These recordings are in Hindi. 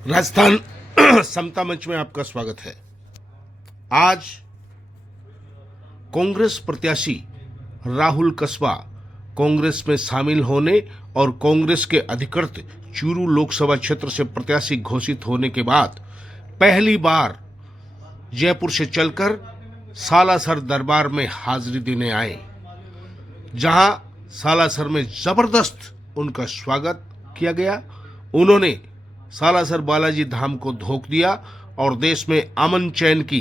राजस्थान समता मंच में आपका स्वागत है। आज कांग्रेस प्रत्याशी राहुल कस्बा कांग्रेस में शामिल होने और कांग्रेस के अधिकृत चूरू लोकसभा क्षेत्र से प्रत्याशी घोषित होने के बाद पहली बार जयपुर से चलकर सालासर दरबार में हाजिरी देने आए, जहां सालासर में जबरदस्त उनका स्वागत किया गया। उन्होंने सालासर बालाजी धाम को धोख दिया और देश में अमन चैन की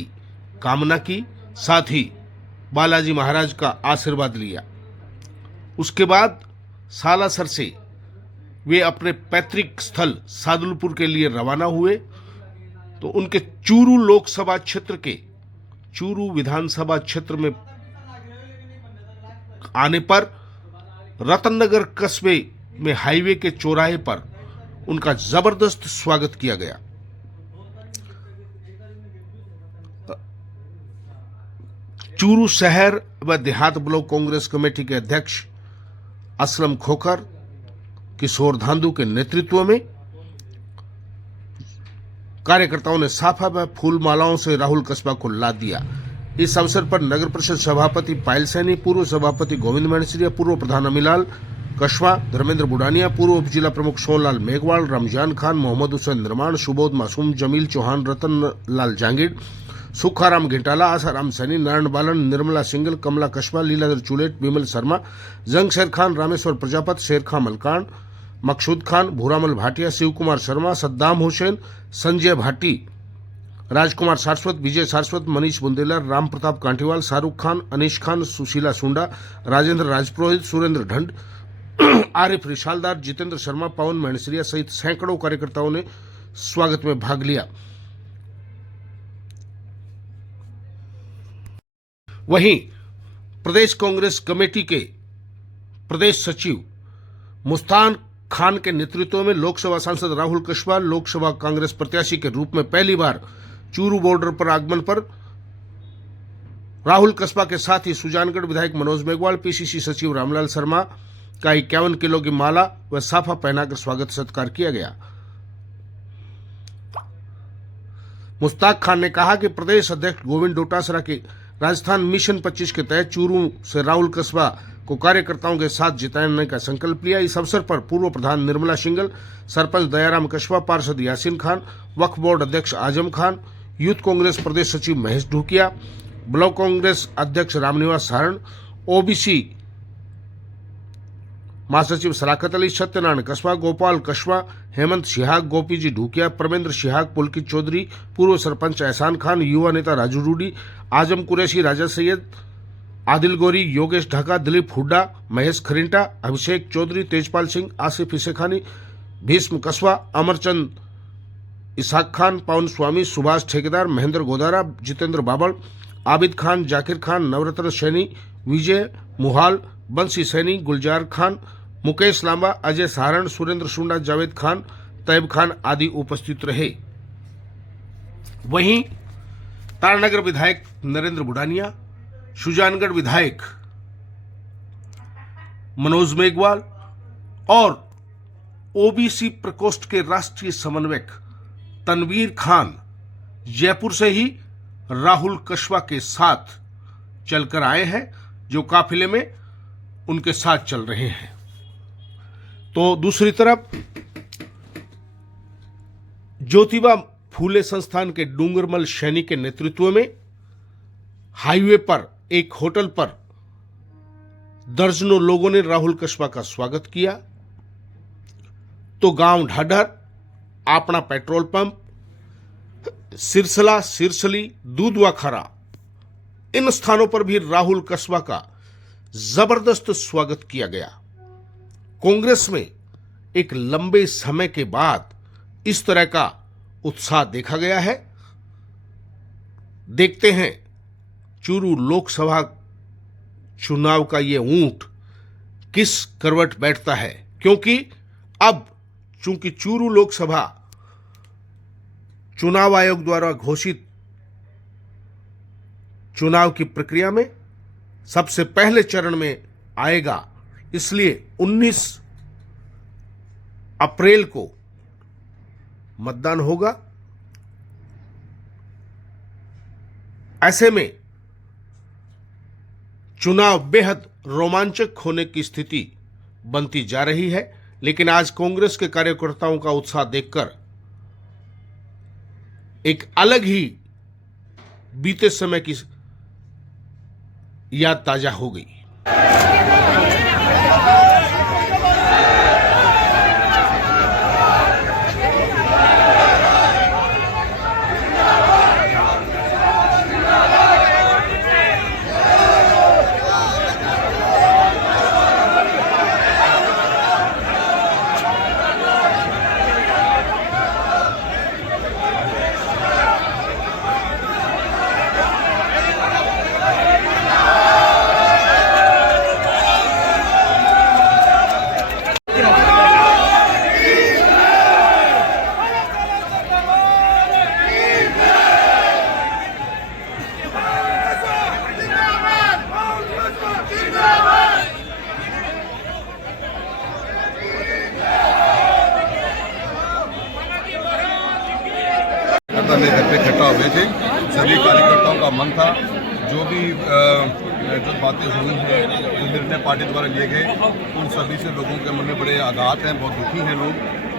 कामना की, साथ ही बालाजी महाराज का आशीर्वाद लिया। उसके बाद सालासर से वे अपने पैतृक स्थल सादुलपुर के लिए रवाना हुए। तो उनके चूरू लोकसभा क्षेत्र के चूरू विधानसभा क्षेत्र में आने पर रतननगर कस्बे में हाईवे के चौराहे पर उनका जबरदस्त स्वागत किया गया। चूरू शहर व देहात ब्लॉक कांग्रेस कमेटी के अध्यक्ष असलम खोखर, किशोर धांधु के नेतृत्व में कार्यकर्ताओं ने साफा व फूल मालाओं से राहुल कस्बा को लाद दिया। इस अवसर पर नगर परिषद सभापति पायल सैनी, पूर्व सभापति गोविंद मणिसरिया, पूर्व प्रधान अमीलाल कशवा, धर्मेंद्र बुडानिया, पूर्व उप जिला प्रमुख सोनलाल मेघवाल, रमजान खान, मोहम्मद हुसैन निर्माण, सुबोध मासूम, जमील चौहान, रतन लाल जांगीर, सुखाराम घिटाला, आसाराम सैनी, नारायण बालन, निर्मला सिंगल, कमला कशवा, लीलाधर चुलेट, विमल शर्मा, जंग शेर खान, रामेश्वर प्रजापत, शेर खां मलकान, मकसूद खान, भूरामल भाटिया, शिव कुमार शर्मा, सद्दाम हुसैन, संजय भाटी, राजकुमार सारस्वत, विजय सारस्वत, मनीष बुंदेला, राम प्रताप कांठीवाल, शाहरुख खान, अनीश खान, सुशीला सुंडा, राजेंद्र राजपुरोहित, सुरेंद्र ढंड, आरिफ रिशालदार, जितेंद्र शर्मा, पवन मणिसरिया सहित सैकड़ों कार्यकर्ताओं ने स्वागत में भाग लिया। वहीं प्रदेश कांग्रेस कमेटी के प्रदेश सचिव मुस्तान खान के नेतृत्व में लोकसभा सांसद राहुल कस्बा लोकसभा कांग्रेस प्रत्याशी के रूप में पहली बार चूरू बॉर्डर पर आगमन पर राहुल कस्बा के साथ ही सुजानगढ़ विधायक मनोज मेघवाल, पीसीसी सचिव रामलाल शर्मा का 51 किलो की माला व साफा पहनाकर स्वागत सत्कार किया गया। मुस्ताक खान ने कहा कि प्रदेश अध्यक्ष गोविंद डोटासरा के राजस्थान मिशन 25 के तहत चूरू से राहुल कस्बा को कार्यकर्ताओं के साथ जिताने का संकल्प लिया। इस अवसर पर पूर्व प्रधान निर्मला सिंगल, सरपंच दयाराम कशवा, पार्षद यासीन खान, वक्फ बोर्ड अध्यक्ष आजम खान, यूथ कांग्रेस प्रदेश सचिव महेश ढूकिया, ब्लॉक कांग्रेस अध्यक्ष रामनिवास सारण, ओबीसी महासचिव सलाकत अली, सत्यनारायण कस्बा, गोपाल कशवा, हेमंत शिहाग, गोपी जी ढूकिया, परमेंद्र शिहाग, पुलकित चौधरी, पूर्व सरपंच एहसान खान, युवा नेता राजू रूडी, आजम कुरैशी, राजा सैयद, आदिल गोरी, योगेश ढाका, दिलीप हुड्डा, महेश खरिंटा, अभिषेक चौधरी, तेजपाल सिंह, आसिफ इसेखानी, भीष्म कस्बा, अमरचंद इसहाक खान, पवन स्वामी, सुभाष ठेकेदार, महेंद्र गोदारा, जितेंद्र बाबड़, आबिद खान, जाकिर खान, नवरत्न सैनी, विजय मुहाल, बंसी सैनी, गुलजार खान, मुकेश लांबा, अजय सहारण, सुरेंद्र सुंडा, जावेद खान, तैयब खान आदि उपस्थित रहे। वहीं तारानगर विधायक नरेंद्र बुडानिया, सुजानगढ़ विधायक मनोज मेघवाल और ओबीसी प्रकोष्ठ के राष्ट्रीय समन्वयक तनवीर खान जयपुर से ही राहुल कस्बा के साथ चलकर आए हैं, जो काफिले में उनके साथ चल रहे हैं। तो दूसरी तरफ ज्योतिबा फूले संस्थान के डूंगरमल सैनी के नेतृत्व में हाईवे पर एक होटल पर दर्जनों लोगों ने राहुल कस्बा का स्वागत किया। तो गांव ढाढर, आपना पेट्रोल पंप, सिरसला, सिरसली, दूधवा खरा, इन स्थानों पर भी राहुल कस्बा का जबरदस्त स्वागत किया गया। कांग्रेस में एक लंबे समय के बाद इस तरह का उत्साह देखा गया है। देखते हैं चूरू लोकसभा चुनाव का ये ऊंट किस करवट बैठता है, क्योंकि अब चूंकि चूरू लोकसभा चुनाव आयोग द्वारा घोषित चुनाव की प्रक्रिया में सबसे पहले चरण में आएगा, इसलिए 19 अप्रैल को मतदान होगा। ऐसे में चुनाव बेहद रोमांचक होने की स्थिति बनती जा रही है। लेकिन आज कांग्रेस के कार्यकर्ताओं का उत्साह देखकर एक अलग ही बीते समय की याद ताजा हो गई। में घर पे इकट्ठा हुए थे। सभी कार्यकर्ताओं का मन था जो भी जो बातें हुई हैं, जो निर्णय पार्टी द्वारा लिए गए, उन सभी से लोगों के मन में बड़े आघात हैं, बहुत दुखी हैं लोग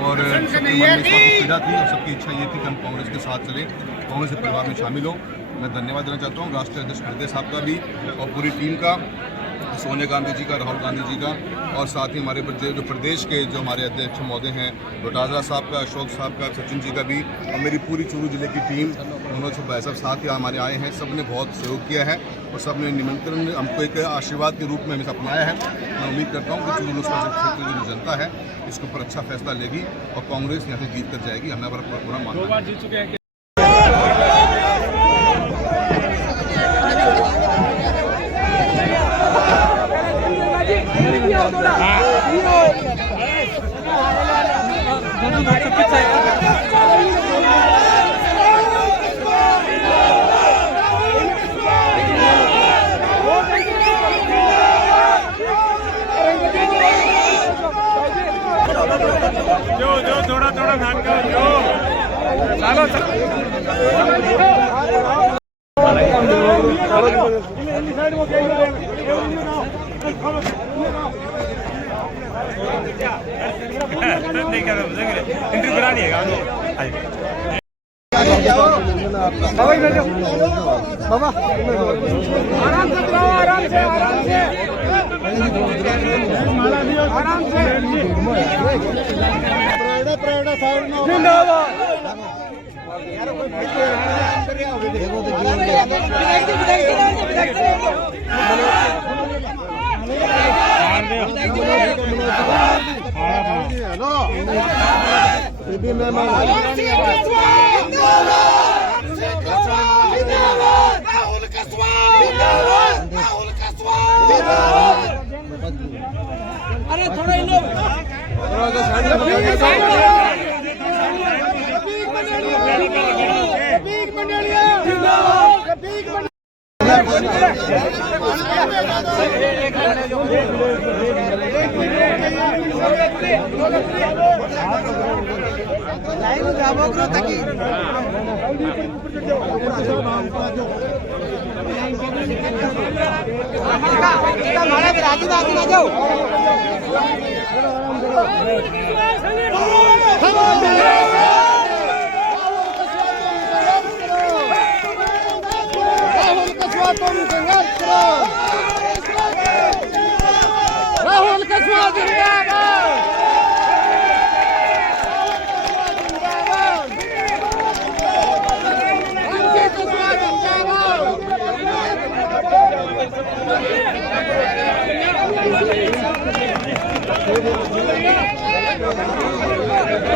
और सबके मन में इस बात की पीड़ा थी और सबकी इच्छा ये थी कि हम कांग्रेस के साथ चलें, कांग्रेस के परिवार में शामिल हों। मैं धन्यवाद देना चाहता हूँ राष्ट्रीय अध्यक्ष खड़गे साहब का भी और पूरी टीम का, सोनिया गांधी जी का, राहुल गांधी जी का और साथ ही हमारे जो प्रदेश के जो हमारे अध्यक्ष महोदय हैं, डोटादरा साहब का, अशोक साहब का, सचिन जी का भी और मेरी पूरी चूरू जिले की टीम, मनोज भाई साहब साथ ही हमारे आए हैं। सब ने बहुत सहयोग किया है और सब ने निमंत्रण हमको एक आशीर्वाद के रूप में हमें अपनाया है। मैं उम्मीद करता हूँ कि चूरू लोकसभा क्षेत्र की जो जनता है इसके ऊपर अच्छा फैसला लेगी और कांग्रेस यहाँ से जीत कर जाएगी। हमें पूरा मानना है। जो थोड़ा थोड़ा ध्यान करो जो चलो इंटरव्यू करा दिएगा बाबा आराम से कराओ, आराम से आराम से आराम से जिंदाबाद। अरे थोड़ा इन लोग राहुल कस्बा जिंदाबाद।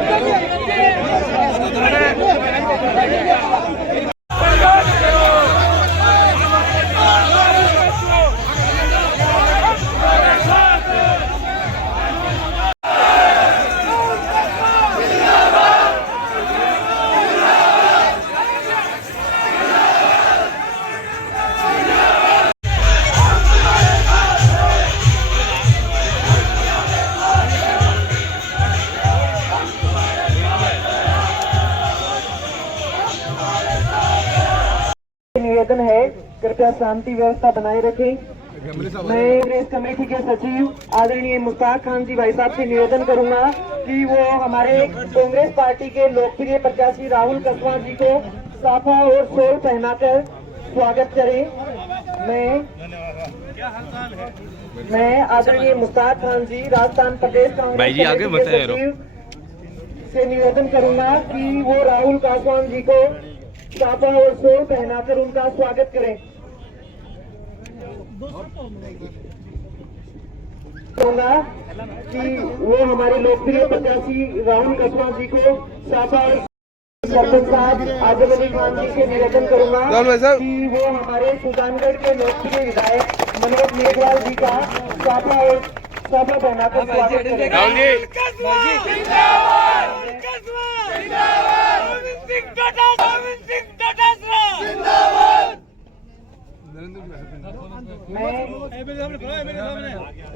Thank you. निवेदन है कृपया शांति व्यवस्था बनाए रखें। मैं कांग्रेस कमेटी के सचिव आदरणीय मुश्ताक खान जी भाई साहब से निवेदन करूंगा कि वो हमारे कांग्रेस पार्टी के लोकप्रिय प्रत्याशी राहुल कसवां जी को साफा और शॉल पहनाकर स्वागत करें। मैं आदरणीय मुश्ताक खान जी राजस्थान प्रदेश कांग्रेस कमेटी के सचिव से निवेदन करूंगा कि वो राहुल कसवां जी को साफा और शॉल पहनाकर उनका स्वागत करें। कहूंगा कि वो हमारे लोकप्रिय प्रत्याशी राहुल कसवां जी को साफा और सरपंच साहब आजम अली खान जी से निवेदन करूंगा कि वो हमारे सुजानगढ़ के लोकप्रिय विधायक मनोज मेघवाल जी का साफा पहनाकर स्वागत करें।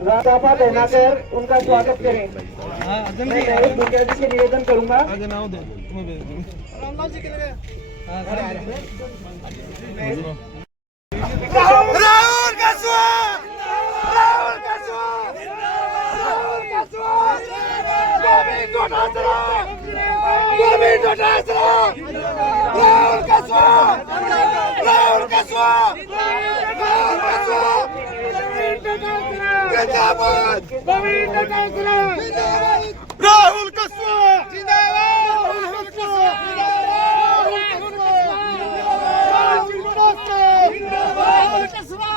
मैं साफा पहनाकर उनका स्वागत करें। मैं महेश मुखिया जी से निवेदन करूंगा। राहुल कसवां राहुल कसवां राहुल कसवां गोविंद डोटासरा गोविंद डोटासरा राहुल कसवां राहुल कसवां राहुल कसवां जिंदाबाद गोविंद डोटासरा राहुल कसवां जिंदाबाद राहुल कसवां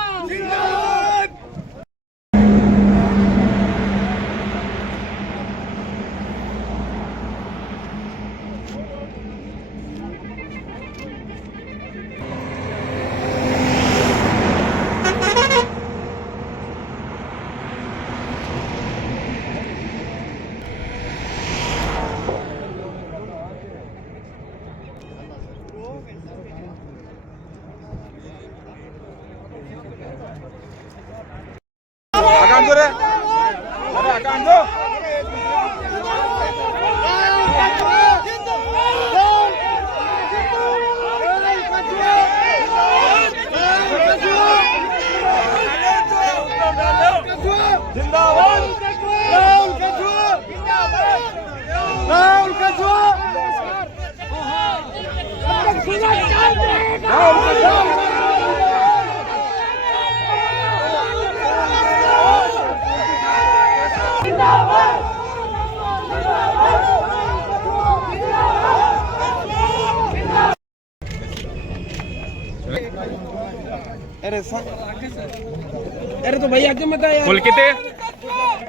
अरे तो भाई आगे मत आया।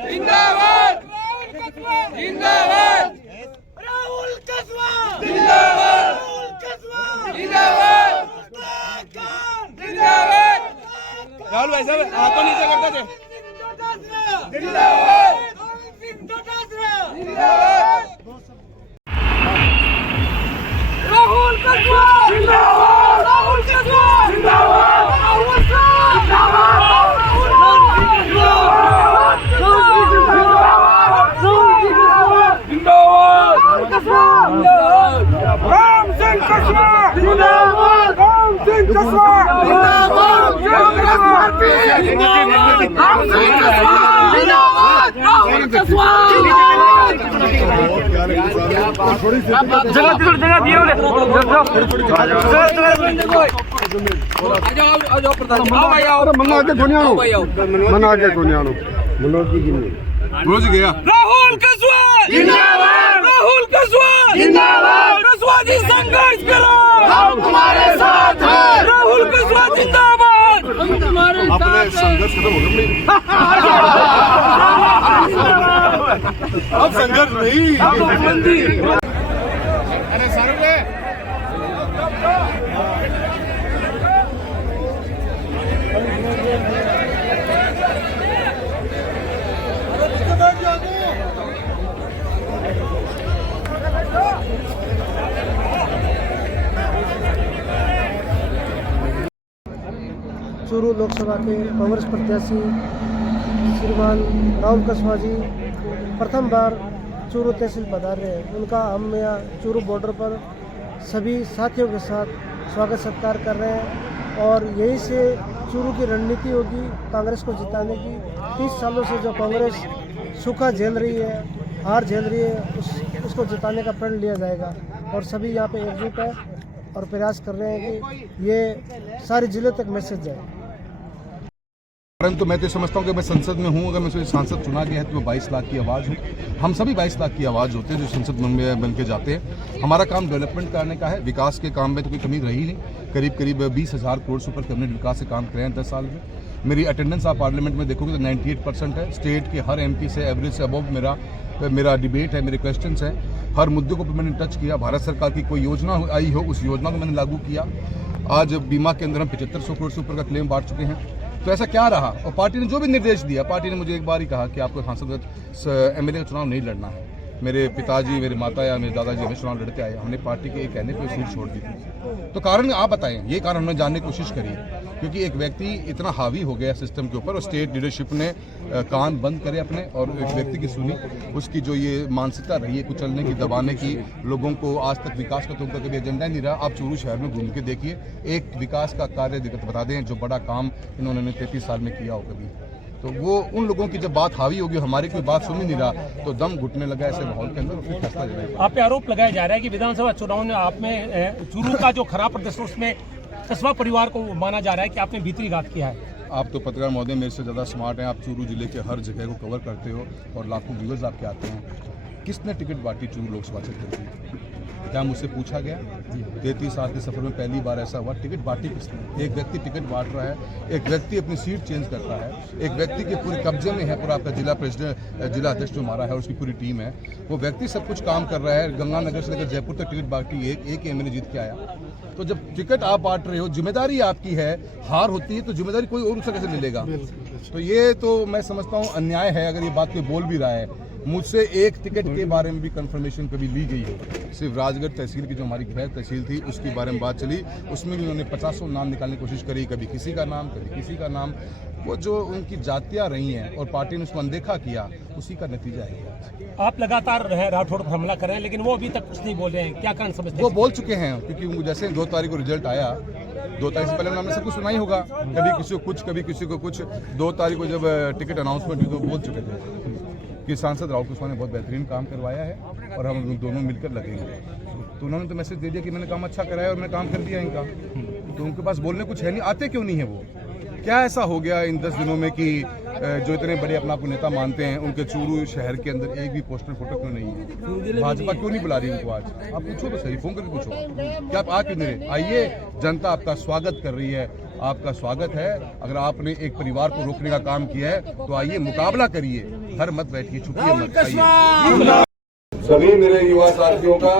जिंदाबाद जिंदाबाद राहुल कसवां जिंदाबाद राहुल कसवां जिंदाबाद जिंदाबाद राहुल भाई साहब हाथों नीचे करते थे। जिंदाबाद जिंदाबाद राहुल कसवां जिंदाबाद राहुल कसवां जिंदाबाद राहुल राम सिंह कसवां जिंदाबाद राम सिंह कसवां जिंदाबाद कांग्रेस पार्टी राम सिंह कसवां जिंदाबाद राहुल कसवां जगह दिए मना आगे कोनियानो मनोज गया राहुल कसवां जिंदाबाद राहुल कसवां जिंदाबाद कसवां जी संघर्ष करो हम तुम्हारे साथ हैं राहुल कसवां जिंदाबाद हम तुम्हारे अपने संघर्ष खत्म हो गया अब संघर्ष नहीं अरे सर चूरू लोकसभा के कांग्रेस प्रत्याशी श्रीमान राहुल कसवां जी प्रथम बार चूरू तहसील पधार रहे हैं। उनका हम यहाँ चूरू बॉर्डर पर सभी साथियों के साथ स्वागत सत्कार कर रहे हैं और यही से चूरू की रणनीति होगी कांग्रेस को जिताने की। 30 सालों से जो कांग्रेस सूखा झेल रही है, हार झेल रही है, उसको जिताने का प्रण लिया जाएगा और सभी यहाँ पे एकजुट है और प्रयास कर रहे हैं कि ये सारे जिले तक मैसेज जाए। परंतु मैं तो समझता हूँ कि मैं संसद में हूँ, अगर मैं सांसद चुना गया है तो मैं 22 लाख की आवाज़ हूँ। हम सभी 22 लाख की आवाज़ होते हैं जो संसद में बन के जाते हैं। हमारा काम डेवलपमेंट करने का है, विकास के काम में तो कोई कमी रही नहीं। करीब 20,000 करोड़ से ऊपर कम्युनिटी विकास से काम करे हैं 10 साल में। मेरी अटेंडेंस आप पार्लियामेंट में देखोगे तो 98% है। स्टेट के हर MP से एवरेज से अबव मेरा डिबेट है, मेरे क्वेश्चंस हैं। हर मुद्दे को मैंने टच किया। भारत सरकार की कोई योजना आई हो, उस योजना को मैंने लागू किया। आज बीमा के अंदर हम 7500 करोड़ से ऊपर का क्लेम बांट चुके हैं। तो ऐसा क्या रहा, और पार्टी ने जो भी निर्देश दिया, पार्टी ने मुझे एक बार ही कहा कि आपको सांसद MLA का चुनाव नहीं लड़ना है। मेरे पिताजी, मेरे माता या मेरे दादाजी हमें चुनाव लड़ते आए, हमने पार्टी के एक कहने पर सीट छोड़ दी थी। तो कारण आप बताएं, ये कारण हमने जानने की कोशिश करी, क्योंकि एक व्यक्ति इतना हावी हो गया सिस्टम के ऊपर और स्टेट लीडरशिप ने कान बंद करे अपने और एक व्यक्ति की सुनी। उसकी जो ये मानसिकता रही है कुचलने की, दबाने की, लोगों को आज तक विकास का तो उनका कभी एजेंडा नहीं रहा। आप चूरू शहर में घूम के देखिए, एक विकास का कार्य बता दें जो बड़ा काम इन्होंने 33 साल में किया हो कभी। तो वो उन लोगों की जब बात हावी होगी, हमारी कोई बात सुन ही नहीं रहा, तो दम घुटने लगा ऐसे माहौल के अंदर, फिर फैसला लेना। आप पे आरोप लगाया जा रहा है कि विधानसभा चुनाव में आप में चूरू का जो खराब प्रदर्शन उसमें कस्बा परिवार को माना जा रहा है कि आपने भीतरी घात किया है। आप तो पत्रकार महोदय मेरे से ज़्यादा स्मार्ट हैं। आप चूरू जिले के हर जगह को कवर करते हो और लाखों व्यूअर्स आपके आते हैं। किसने टिकट बांटी चूरू लोकसभा क्षेत्र की? क्या मुझसे पूछा गया? 33 साल के सफर में पहली बार ऐसा हुआ। टिकट बांटी किसने? एक व्यक्ति टिकट बांट रहा है, एक व्यक्ति अपनी सीट चेंज करता है, एक व्यक्ति के पूरे कब्जे में है पूरा आपका जिला प्रेसिडेंट, जिला अध्यक्ष जो हमारा है उसकी पूरी टीम है। वो व्यक्ति सब कुछ काम कर रहा है। गंगानगर से लेकर जयपुर तक टिकट बांटी, एक MLA जीत के आया। तो जब टिकट आप बांट रहे हो, जिम्मेदारी आपकी है। हार होती है तो जिम्मेदारी कोई और उससे कैसे ले लेगा? तो ये तो मैं समझता हूँ अन्याय है। अगर ये बात कोई बोल भी रहा है, मुझसे एक टिकट के बारे में भी कंफर्मेशन कभी ली गई है। सिर्फ राजगढ़ तहसील की जो हमारी गैर तहसील थी उसके बारे में बात चली, उसमें भी उन्होंने 50 नाम निकालने की कोशिश करी, कभी किसी का नाम, कभी किसी का नाम। वो जो उनकी जातियाँ रही हैं और पार्टी ने उसको अनदेखा किया, उसी का नतीजा है। आप लगातार राठौड़ पर हमला कर रहे हैं, लेकिन वो अभी तक कुछ नहीं बोल रहे हैं, क्या कारण समझते हैं? वो बोल चुके हैं, क्योंकि जैसे 2 तारीख को रिजल्ट आया, 2 तारीख से पहले हमने सब कुछ सुना ही होगा, कभी किसी को कुछ, कभी किसी को कुछ। 2 तारीख को जब टिकट अनाउंसमेंट हुई तो बोल चुके थे कि सांसद राहुल कुशवाहा ने बहुत बेहतरीन काम करवाया है और हम दोनों मिलकर लगेंगे। तो उन्होंने तो मैसेज दे दिया कि मैंने काम अच्छा कराया और मैंने काम कर दिया इनका। तो उनके पास बोलने कुछ है नहीं, आते क्यों नहीं है वो? क्या ऐसा हो गया इन 10 दिनों में कि जो इतने बड़े अपना आपको नेता मानते हैं, उनके चूरू शहर के अंदर एक भी पोस्टर फोटो क्यों नहीं है? भाजपा क्यों नहीं बुला रही उनको आज? आप पूछो तो सही, फोन करके पूछो। क्या आप आ क्यों नहीं रहे? आइए, जनता आपका स्वागत कर रही है, आपका स्वागत है। अगर आपने एक परिवार को रोकने का काम किया है तो आइए, मुकाबला करिए, घर मत बैठिए, छुट्टिए मत। आइए सभी मेरे युवा साथियों का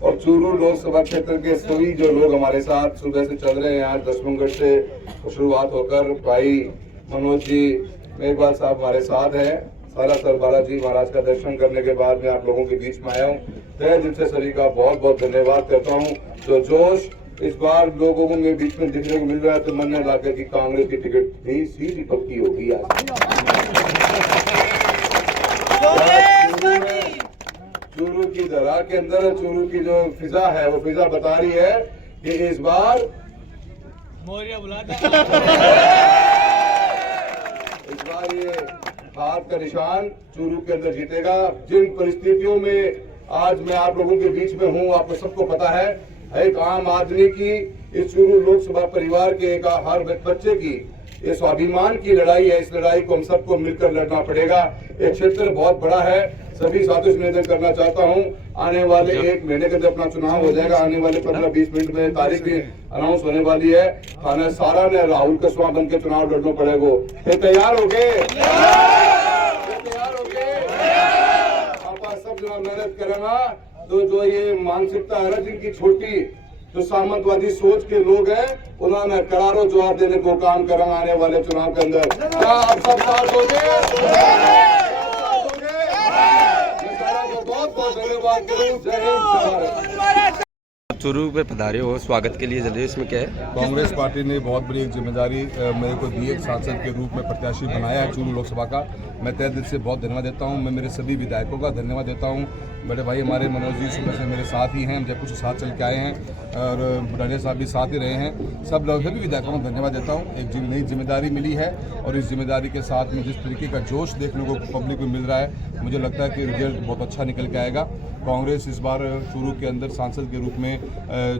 और चूरू लोकसभा क्षेत्र के सभी जो लोग हमारे साथ सुबह से चल रहे हैं, आज दशमंगढ़ से शुरुआत होकर भाई मनोज जी, मेघवाल साहब हमारे साथ हैं। सालासर बालाजी महाराज का दर्शन करने के बाद मैं आप लोगों के बीच में आया हूँ। तहे दिल से सभी का बहुत बहुत धन्यवाद करता हूँ। जो जोश इस बार लोगों के बीच में दिखने को मिल रहा है, तो मन में लाकर की कांग्रेस की टिकट भी सीधी पक्की होगी। चूरू की दरा के अंदर चूरू की जो फिजा है, वो फिजा बता रही है कि इस बार ये हाथ का निशान चूरू के अंदर जीतेगा। जिन परिस्थितियों में आज मैं आप लोगों के बीच में हूँ, आपको सबको पता है। एक आम आदमी की, इस चूरू लोकसभा परिवार के एक हर बच्चे की ये स्वाभिमान की लड़ाई है। इस लड़ाई को हम सबको मिलकर लड़ना पड़ेगा। ये क्षेत्र बहुत बड़ा है। सभी साथियों से निवेदन करना चाहता हूं, आने वाले 1 महीने के अंदर अपना चुनाव हो जाएगा। आने वाले 15-20 मिनट में तारीख भी अनाउंस होने वाली है। थाना सारा ने राहुल कुशवाहा बन के चुनाव लड़ना पड़ेगा। ये तैयार हो गए? तैयार हो गए? आप सब जो मेहनत करेगा, तो जो ये मानसिकता है ना, जिनकी छोटी जो सामंतवादी सोच के लोग हैं, उन्होंने करारों जवाब देने को काम करेंगे आने वाले चुनाव के अंदर। क्या आप सब साथ हो गए? बहुत बहुत धन्यवाद करूं। जय हिंद। चूरू पे पधारे हो, स्वागत के लिए जल्दी, इसमें क्या है? कांग्रेस पार्टी ने बहुत बड़ी एक जिम्मेदारी मेरे को दी, एक सांसद के रूप में प्रत्याशी बनाया है चूरू लोकसभा का। मैं तहे दिल से बहुत धन्यवाद देता हूँ। मैं मेरे सभी विधायकों का धन्यवाद देता हूँ। बड़े भाई हमारे मनोज जी सुबह से मेरे साथ ही हैं, हम जयपुर से साथ चल के आए हैं और बुढ़ानिया साहब भी साथ ही रहे हैं। सब लोग सभी विधायकों को धन्यवाद देता हूँ। एक नई जिम्मेदारी मिली है और इस जिम्मेदारी के साथ में जिस तरीके का जोश देखने को पब्लिक को मिल रहा है, मुझे लगता है कि रिजल्ट बहुत अच्छा निकल के आएगा। कांग्रेस इस बार चूरू के अंदर सांसद के रूप में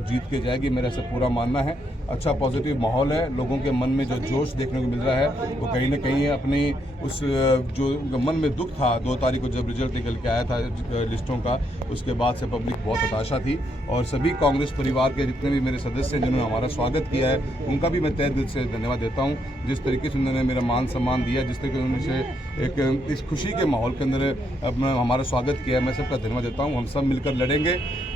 जीत के जाएगी, मेरा ऐसा पूरा मानना है। अच्छा पॉजिटिव माहौल है, लोगों के मन में जो जोश देखने को मिल रहा है वो कहीं ना कहीं अपनी उस जो मन में दुख था 2 तारीख को जब रिजल्ट निकल के आया था लिस्टों का, उसके बाद से पब्लिक बहुत हताशा थी। और सभी कांग्रेस परिवार के जितने भी मेरे सदस्य हैं जिन्होंने हमारा स्वागत किया है, उनका भी मैं तहे दिल से धन्यवाद देता हूँ। जिस तरीके से उन्होंने मेरा मान सम्मान दिया, जिस तरीके से उन्होंने एक इस खुशी के माहौल के अंदर अपना हमारा स्वागत किया, मैं सबका धन्यवाद देता हूँ। हम सब मिलकर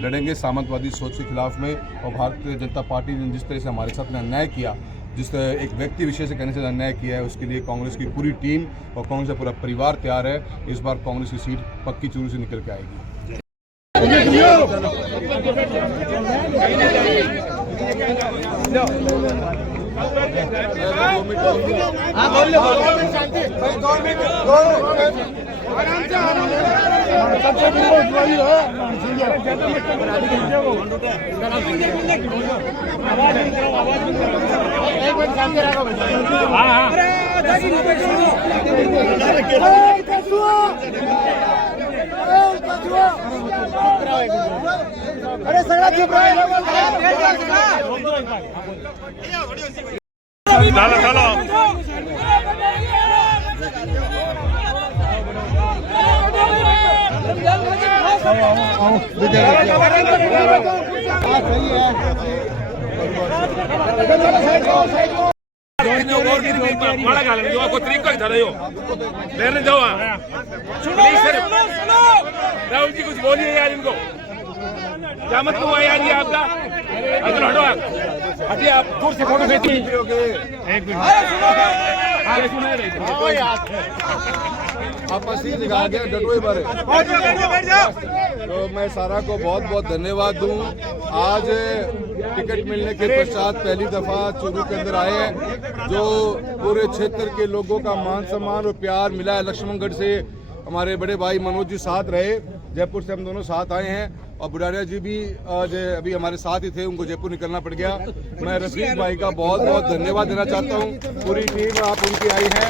लड़ेंगे सामंतवादी सोच के खिलाफ में। और भारतीय जनता पार्टी ने जिस तरह से हमारे साथ अन्याय किया, जिस तरह एक व्यक्ति विशेष से कहने से अन्याय किया है, उसके लिए कांग्रेस की पूरी टीम और कांग्रेस का पूरा परिवार तैयार है। इस बार कांग्रेस की सीट पक्की चूरू से निकल के आएगी। अरे सगळा चुप राहुल जी कुछ बोलिए यार इनको, क्या मतलब हुआ यार ये आपका? अगर हटो हटिए, आप दूर से फोटो खींचिए। एक मिनट आप मसीह दिखा गया डटोए बारे। तो मैं सारा को बहुत बहुत धन्यवाद दूं। आज टिकट मिलने के पश्चात पहली दफा चूरू के अंदर आए हैं, जो पूरे क्षेत्र के लोगों का मान सम्मान और प्यार मिला है। लक्ष्मणगढ़ से हमारे बड़े भाई मनोज जी साथ रहे, जयपुर से हम दोनों साथ आए हैं और बुढ़ानिया जी भी आज अभी हमारे साथ ही थे, उनको जयपुर निकलना पड़ गया। मैं रफीक भाई का बहुत बहुत धन्यवाद देना चाहता हूँ। पूरी टीम आप उनकी आई है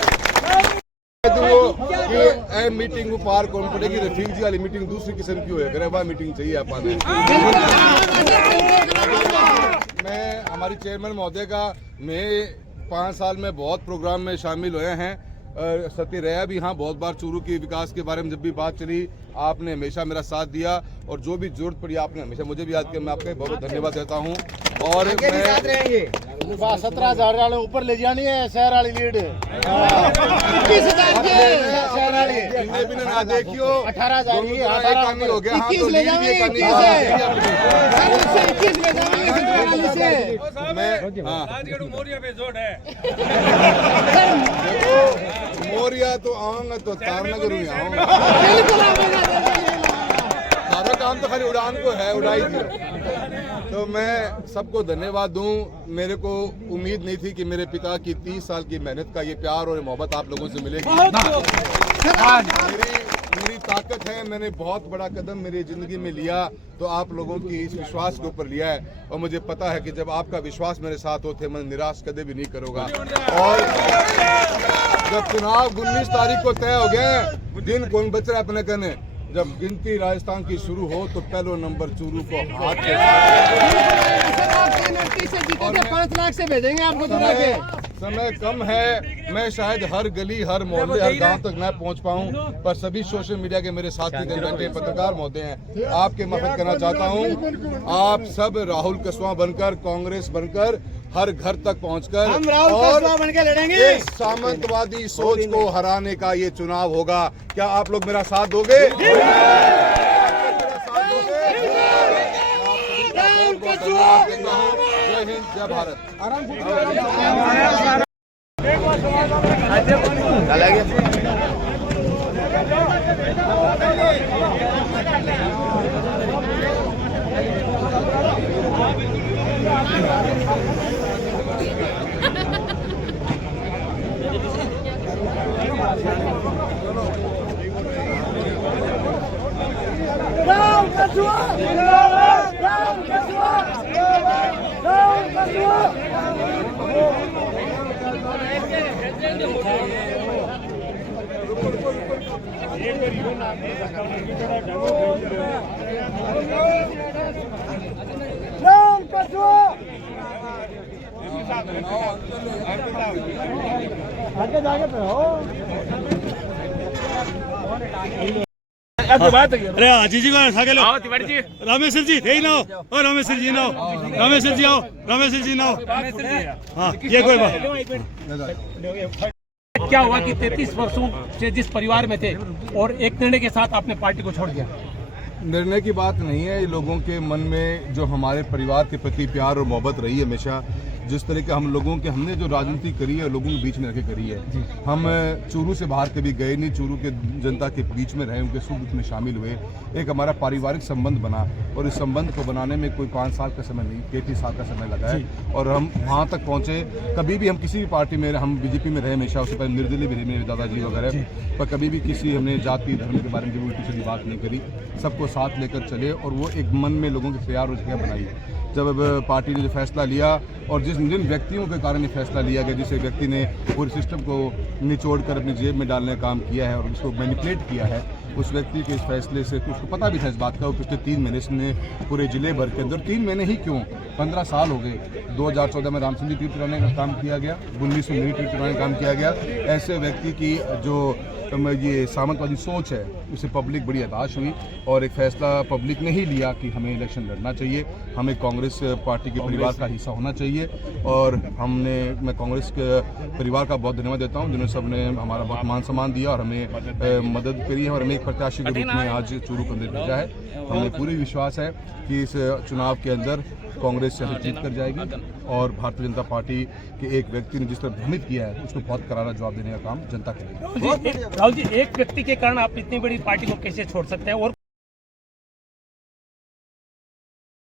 कि मीटिंग को पार कौन पड़ेगी। रफीक जी वाली मीटिंग दूसरी किस्म की हुई है, मीटिंग चाहिए आप। मैं हमारी चेयरमैन महोदय का मैं 5 साल में बहुत प्रोग्राम में शामिल हुए हैं। सत्य रहा भी, हाँ बहुत बार चूरू के विकास के बारे में जब भी बात चली आपने हमेशा मेरा साथ दिया और जो भी जरूरत पड़ी आपने हमेशा मुझे भी याद किया। मैं आपका बहुत धन्यवाद देता हूँ। और मैं 17,000 वाले ऊपर ले जानी है, शहर वाली लीड ना देखियो 18,000 हो गया। मोरिया तो आऊंगा तो तारना करूँ सारा काम तो खाली उड़ान को है, उड़ाई थी। तो मैं सबको धन्यवाद दूं। मेरे को उम्मीद नहीं थी कि मेरे पिता की 30 साल की मेहनत का ये प्यार और मोहब्बत आप लोगों से मिलेगी। मेरी ताकत है, मैंने बहुत बड़ा कदम मेरी जिंदगी में लिया तो आप लोगों की इस विश्वास के ऊपर लिया है और मुझे पता है कि जब आपका विश्वास मेरे साथ होते मैं निराश कदे भी नहीं करूँगा। और जब चुनाव 19 तारीख को तय हो गए, दिन कौन बच रहा है अपने कहने, जब गिनती राजस्थान की शुरू हो तो पहला नंबर चूरू को हाथ के साथ 5 लाख से भेजेंगे आपको। समय कम है, मैं शायद हर गली हर मोहल्ले हर गांव तक न पहुंच पाऊं, पर सभी सोशल मीडिया के मेरे साथी बैठे पत्रकार महोदय हैं, आपके मदद करना चाहता हूं। आप सब राहुल कस्वा बनकर, कांग्रेस बनकर, हर घर तक पहुंचकर और इस सामंतवादी सोच को हराने का ये चुनाव होगा। क्या आप लोग मेरा साथ दोगे? जय हिंद, जय भारत। आगे जाके पे हो अरे आजीजी को आगे लो तिवारी जी रामेश्वर जी थे ना ओ रामेश्वर जी ना रामेश्वर जी आओ रामेश्वर जी ना हाँ ये कोई बात क्या हुआ कि 33 वर्षों से जिस परिवार में थे और एक निर्णय के साथ आपने पार्टी को छोड़ दिया? निर्णय की बात नहीं है, ये लोगों के मन में जो हमारे परिवार के प्रति प्यार और मोहब्बत रही है हमेशा, जिस तरह के हम लोगों के हमने जो राजनीति करी है लोगों के बीच में रखे करी है। हम चूरू से बाहर कभी गए नहीं, चूरू के जनता के बीच में रहे, उनके सुख दुख में शामिल हुए। एक हमारा पारिवारिक संबंध बना और इस संबंध को बनाने में कोई 5 साल का समय नहीं, 33 साल का समय लगा है और हम वहाँ तक पहुँचे। कभी भी हम किसी भी पार्टी में, हम बीजेपी में रहे हमेशा, उससे पहले निर्दलीय भी रहे मेरे दादाजी वगैरह, पर कभी भी किसी हमने जाति धर्म के बारे में उल्टी सीधी बात नहीं करी, सबको साथ लेकर चले और वो एक मन में लोगों के प्यार और जगह बनाई। जब पार्टी ने जो फैसला लिया और जिन व्यक्तियों के कारण ये फैसला लिया गया, जिस व्यक्ति ने पूरे सिस्टम को निचोड़ कर अपनी जेब में डालने का काम किया है और उसको मैनिपुलेट किया है, उस व्यक्ति के इस फैसले से उसको पता भी था इस बात का। वो पिछले 3 महीने से पूरे जिले भर के अंदर, 3 महीने ही क्यों, 15 साल हो गए। 2014 में राम सिंह जी ट्वीट कराने का काम किया गया, 19 में मेरी ट्वीट कराने का काम किया गया। ऐसे व्यक्ति की जो ये सामंतवादी सोच है उसे पब्लिक बड़ी हताश हुई और एक फैसला पब्लिक ने ही लिया कि हमें इलेक्शन लड़ना चाहिए, हमें कांग्रेस पार्टी के परिवार का हिस्सा होना चाहिए। और मैं कांग्रेस के परिवार का बहुत धन्यवाद देता हूं जिन्होंने सबने हमारा बहुत मान सम्मान दिया और हमें मदद करी है और हमें एक प्रत्याशी के रूप में आज चूरू के अंदर भेजा है। हमें पूरी विश्वास है कि इस चुनाव के अंदर कांग्रेस से जीत कर जाएगी और भारतीय जनता पार्टी के एक व्यक्ति ने जिस तरह भ्रमित किया है उसको बहुत करारा जवाब देने का काम जनता करेगी। राहुल जी, एक व्यक्ति के कारण आप इतनी बड़ी पार्टी को कैसे छोड़ सकते हैं? और